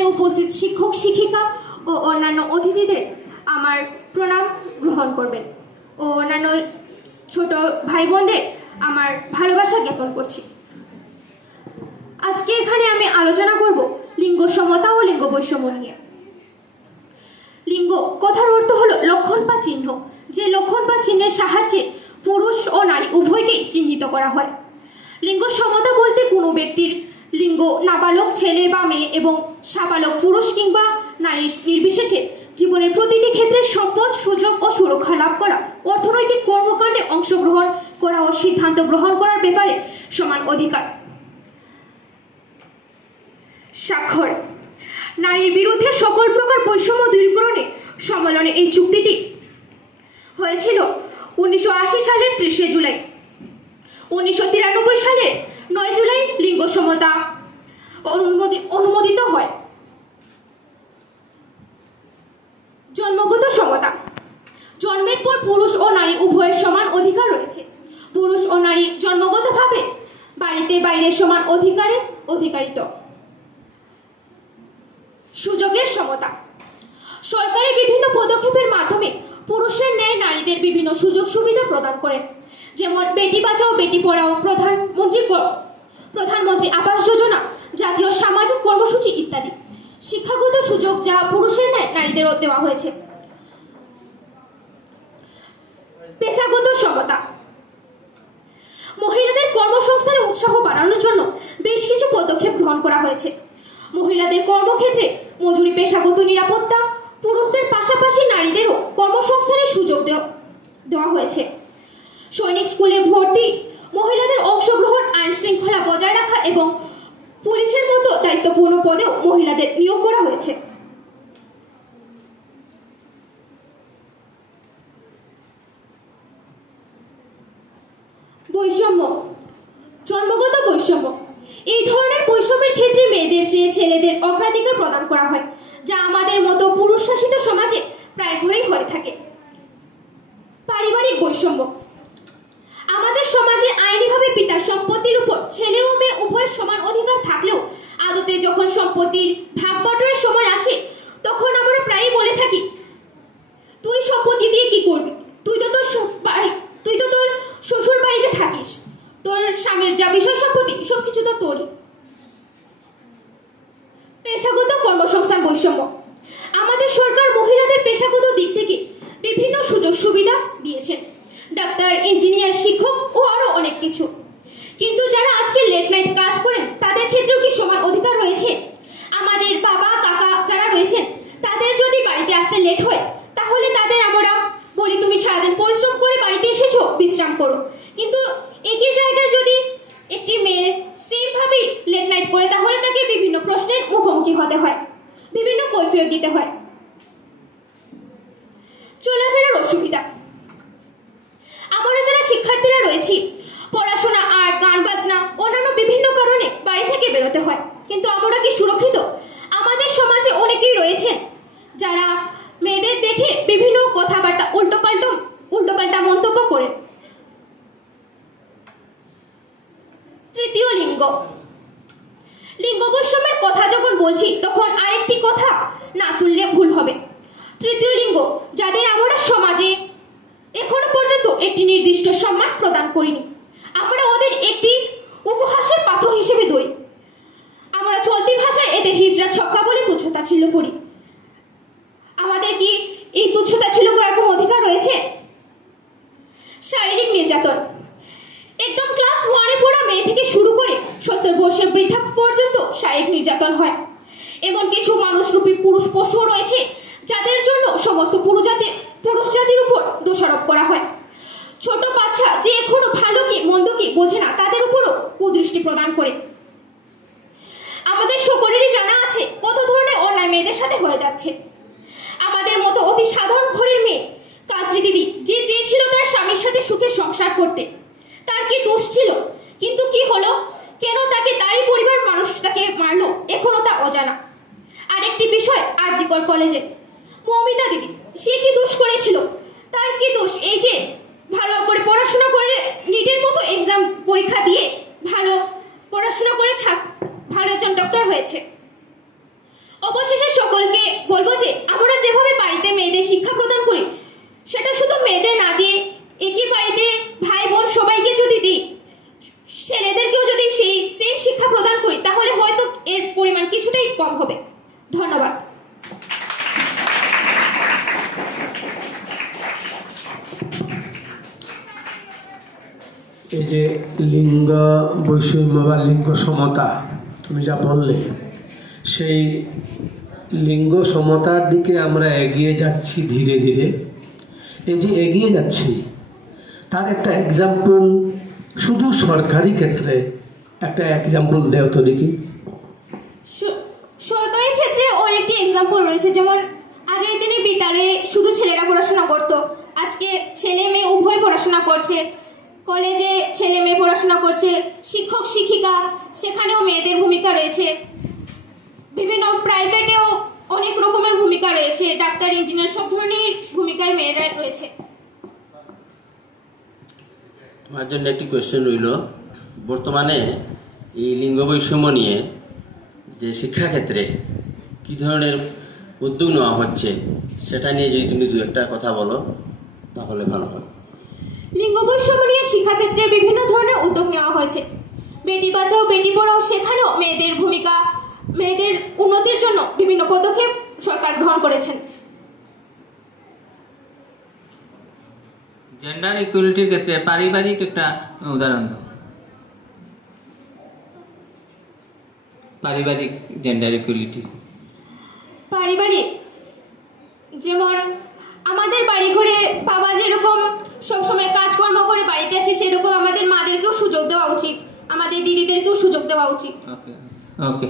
এখানে উপস্থিত শিক্ষক শিক্ষিকা ও অন্যান্য অতিথিদের আমার প্রণাম গ্রহণ করবেন ও অন্যান্য ছোট ভাই বোনদের আমার ভালোবাসা জ্ঞাপন করছি। আজকে এখানে আমি আলোচনা করব লিঙ্গ সমতা ও লিঙ্গ বৈষম্য নিয়ে। লিঙ্গ কথার অর্থ হলো লক্ষণ বা চিহ্ন, যে লক্ষণ বা চিহ্নের সাহায্যে পুরুষ ও নারী উভয়কেই চিহ্নিত করা হয়। লিঙ্গ সমতা বলতে কোনো ব্যক্তির লিঙ্গ নাবালক ছেলে বা মেয়ে এবং সাবালক পুরুষ কিংবা নারী নির্বিশেষে জীবনের প্রতিটি ক্ষেত্রে সম্পদ, সুযোগ ও সুরক্ষা লাভ করা, অর্থনৈতিক কর্মকাণ্ডে অংশগ্রহণ করা ও সিদ্ধান্ত গ্রহণ করার ব্যাপারে সমান অধিকার। স্বাক্ষর। নারীর বিরুদ্ধে সকল প্রকার বৈষম্য দূরীকরণে সম্মেলনে এই চুক্তিটি হয়েছিল 1980 সালের 30 জুলাই। 1993 সালের 9 জুলাই লিঙ্গ সমতা অনুমোদিত হয়। জন্মগত সমতা। জন্মের পর পুরুষ ও নারী উভয়ের সমান অধিকার রয়েছে। পুরুষ ও নারী জন্মগতভাবে বাড়িতে বাইরে সমান অধিকারে অধিকারিত। সুযোগের সমতা। সরকারি বিভিন্ন পদক্ষেপের মাধ্যমে পুরুষের ন্যায় নারীদের বিভিন্ন সুযোগ সুবিধা প্রদান করেন, যেমন বেটি বাঁচাও বেটি পড়াও, প্রধানমন্ত্রী আবাস যোজনা, জাতীয় সামাজিক কর্মসূচি ইত্যাদি। শিক্ষাগত সুযোগ যা পুরুষের ন্যায় নারীদেরও দেওয়া হয়েছে। পেশাগত সমতা। মহিলাদের কর্মসংস্থানে উৎসাহ বাড়ানোর জন্য বেশ কিছু পদক্ষেপ গ্রহণ করা হয়েছে। মহিলাদের কর্মক্ষেত্রে মজুরি, পেশাগত নিরাপত্তা, পুরুষদের পাশাপাশি নারীদেরও কর্মসংস্থানের সুযোগ দেওয়া হয়েছে। সৈনিক স্কুলে ভর্তি, মহিলাদের অংশগ্রহণ, আইন শৃঙ্খলা বজায় রাখা এবং পুলিশের মতো দায়িত্বপূর্ণ পদেও মহিলাদের নিয়োগ করা হয়েছে। বৈষম্য। জন্মগত বৈষম্য। এই ধরনের বৈষম্যের ক্ষেত্রে মেয়েদের চেয়ে ছেলেদের অগ্রাধিকার প্রদান করা হয়, যা আমাদের মতো পুরুষ শাসিত সমাজে প্রায় ঘরেই হয়ে থাকে। পারিবারিক বৈষম্য। আমাদের সমাজে আইনিভাবে পিতার সম্পত্তির উপর ছেলে ও মেয়ে উভয়ের সমান অধিকার থাকলেও আদতে যখন সম্পত্তির ভাগ বটনের সময় আসে তখন আমরা প্রায়ই বলে থাকি, তুই সম্পত্তি দিয়ে কি করবি, তুই তো তোর শ্বশুর বাড়িতে থাকিস, তোর স্বামীর যা বিষয় সম্পত্তি সবকিছু তো তোরই। পেশাগত কর্মসংস্থান বৈষম্য। আমাদের সরকার মহিলাদের পেশাগত দিক থেকে বিভিন্ন সুযোগ সুবিধা দিয়েছেন, ডাক্তার, ইঞ্জিনিয়ার, শিক্ষক ও আরো অনেক কিছু। কিন্তু যারা আজকে লেট নাইট কাজ করেন তাদের ক্ষেত্রেও কি সমান অধিকার রয়েছে? আমাদের বাবা কাকা যারা রয়েছেন তাদের যদি বাড়িতে আসতে লেট হয় তাহলে তাদের আমরা বলি, তুমি সারাদিন পরিশ্রম করে বাড়িতে এসেছো, বিশ্রাম করো। কিন্তু একই জায়গায় যদি একটি মেয়ে সেম ভাবে লেট নাইট করে তাহলে তাকে বিভিন্ন প্রশ্নের মুখোমুখি হতে হয়, বিভিন্ন কৈফিয়ত দিতে হয়। চলাফেরার অসুবিধা। আমরা যারা শিক্ষার্থীরা রয়েছি, পড়াশোনা, আর্ট, গান বাজনা, অন্যান্য বিভিন্ন কারণে বাড়ি থেকে বেরোতে হয়, কিন্তু আমরা কি সুরক্ষিত? আমাদের সমাজে অনেকেই রয়েছেন যারা মেয়েদের দেখে বিভিন্ন কথাবার্তা উল্টোপাল্টা মন্তব্য করেন। তৃতীয় লিঙ্গ। লিঙ্গ বৈষম্যের কথা যখন বলছি তখন আরেকটি কথা না তুললে ভুল হবে। তৃতীয় লিঙ্গ যাদের আমরা সমাজে এখনো পর্যন্ত একটি নির্দিষ্ট সম্মান প্রদান করিনি, আমরা ওদের একটি উপহাসের পাত্র হিসেবে ধরি। আমরা চলতি ভাষায় এদের হিজড়া ছক্কা বলে তুচ্ছতাচ্ছিল্য করি। আমাদের কি এই তুচ্ছতাচ্ছিল্য করার কোনো অধিকার রয়েছে? শারীরিক নির্যাতন। একদম ক্লাস 1-এ পড়া মেয়ে থেকে শুরু করে 70 বছর বৃদ্ধা পর্যন্ত শারীরিক নির্যাতন হয়। এমন কিছু মানুষরূপী পুরুষ পশুও রয়েছে যাদের জন্য সমস্ত পুরুষ জাতির উপর দোষারোপ করা হয়। ছোট বাচ্চা যে এখনো ভালো কি মন্দ কি বোঝে না তাদের উপরও কুদৃষ্টি প্রদান করে। আমাদের সকলেরই জানা আছে কত ধরনের অন্যায় মেয়েদের সাথে হয়ে যাচ্ছে। আমাদের মতো অতি সাধারণ ঘরের মেয়ে কাজলি দিদি যে চেয়েছিল তার স্বামীর সাথে সুখে সংসার করতে, তার কি দোষ ছিল? কিন্তু কি হলো, কেন তাকে তারই পরিবার মানুষ তাকে মারলো, এখনো তা অজানা। আরেকটি বিষয়, আরজিকর কলেজে মৌমিতা দিদি, সে কি দোষ করেছিল? তার কি দোষ এই যে ভালো করে পড়াশোনা করে নিটের মতো এক্সাম পরীক্ষা দিয়ে ভালো পড়াশোনা করে ভালো একজন ডক্টর হয়েছে? অবশেষে সকলকে বলবো যে আমরা যেভাবে বাড়িতে মেয়েদের শিক্ষা প্রদান করি সেটা শুধু মেয়েদের না দিয়ে একই বাড়িতে ভাই বোন সবাইকে যদি দিই, ছেলেদেরকেও যদি সেই সেম শিক্ষা প্রদান করি, তাহলে হয়তো এর পরিমাণ কিছুটাই কম হবে। ধন্যবাদ। এই যে লিঙ্গ বৈষম্য বা লিঙ্গ সমতা তুমি যা বললে, সেই লিঙ্গ সমতার দিকে আমরা এগিয়ে যাচ্ছি ধীরে ধীরে। এই যে এগিয়ে যাচ্ছি তার একটা এক্সাম্পল শুধু সরকারি ক্ষেত্রে একটা এক্সাম্পল দেও তো দেখি। সরকারি ক্ষেত্রে অনেকটি এক্সাম্পল রয়েছে, যেমন আগের দিনে বিদ্যালয়ে শুধু ছেলেরা পড়াশোনা করতো, আজকে ছেলে মেয়ে উভয় পড়াশোনা করছে। কলেজে ছেলে মেয়ে পড়াশোনা করছে, শিক্ষক শিক্ষিকা সেখানেও মেয়েদের ভূমিকা রয়েছে। বিভিন্ন প্রাইভেটেও অনেক রকমের ভূমিকা রয়েছে, ডাক্তার ইঞ্জিনিয়ার সব ধরনের ভূমিকায় মেয়েরা রয়েছে। আমার জন্য একটি কোয়েশ্চেন রইল, বর্তমানে এই লিঙ্গ বৈষম্য নিয়ে যে শিক্ষাক্ষেত্রে কি ধরনের উদ্যোগ নেওয়া হচ্ছে সেটা নিয়ে যদি তুমি দু একটা কথা বলো তাহলে ভালো হয়। লিঙ্গ বৈষম্য নিয়ে শিক্ষাক্ষেত্রে বিভিন্ন ধরনের উদ্যোগ নেওয়া হয়েছে। বেটি বাঁচাও বেটি পড়াও, সেখানেও মেয়েদের ভূমিকা, মেয়েদের উন্নতির জন্য বিভিন্ন পদক্ষেপ সরকার গ্রহণ করেছেন। জেন্ডার ইকুয়ালিটির ক্ষেত্রে পারিবারিক একটা উদাহরণ দাও। পারিবারিক জেন্ডার ইকুয়ালিটি পারিবারিক, যেমন আমাদের বাড়ি ঘরে বাবা যেরকম সবসময় কাজকর্ম করে বাড়িতে আসে, সেরকম আমাদের মাদেরকেও সুযোগ দেওয়া উচিত, আমাদের দিদিদেরকেও সুযোগ দেওয়া উচিত। ওকে ওকে